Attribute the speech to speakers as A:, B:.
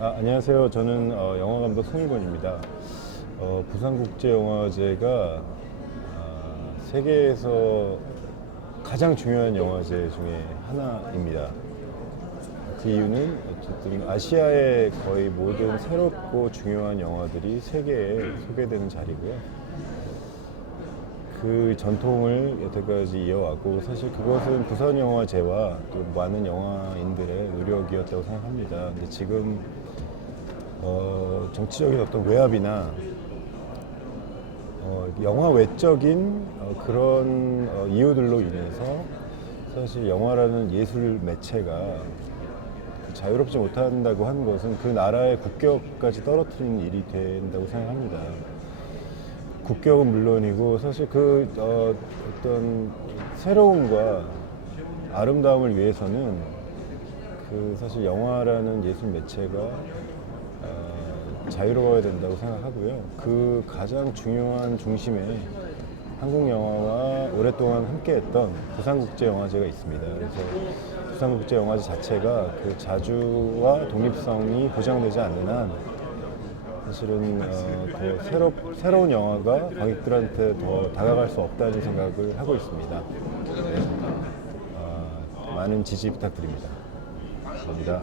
A: 아, 안녕하세요. 저는 어, 영화 감독 송일권입니다. 어, 부산국제영화제가 아, 세계에서 가장 중요한 영화제 중에 하나입니다. 그 이유는 어쨌든 아시아의 거의 모든 새롭고 중요한 영화들이 세계에 소개되는 자리고요. 그 전통을 여태까지 이어왔고 사실 그것은 부산 영화제와 또 많은 영화인들의 노력이었다고 생각합니다. 근데 지금 어, 정치적인 어떤 외압이나 어, 영화 외적인 어, 그런 어, 이유들로 인해서 사실 영화라는 예술 매체가 자유롭지 못한다고 하는 것은 그 나라의 국격까지 떨어뜨리는 일이 된다고 생각합니다. 국격은 물론이고 사실 그 어, 떤 새로움과 아름다움을 위해서는 그 사실 영화라는 예술 매체가 어, 자유로워야 된다고 생각하고요. 그 가장 중요한 중심에 한국 영화와 오랫동안 함께했던 부산국제영화제가 있습니다. 그래서 부산국제영화제 자체가 그 자주와 독립성이 보장되지 않는 한 사실은 어, 더 새로, 새로운 영화가 관객들한테 더 다가갈 수 없다는 생각을 하고 있습니다. 네. 어, 많은 지지 부탁드립니다. 감사합니다.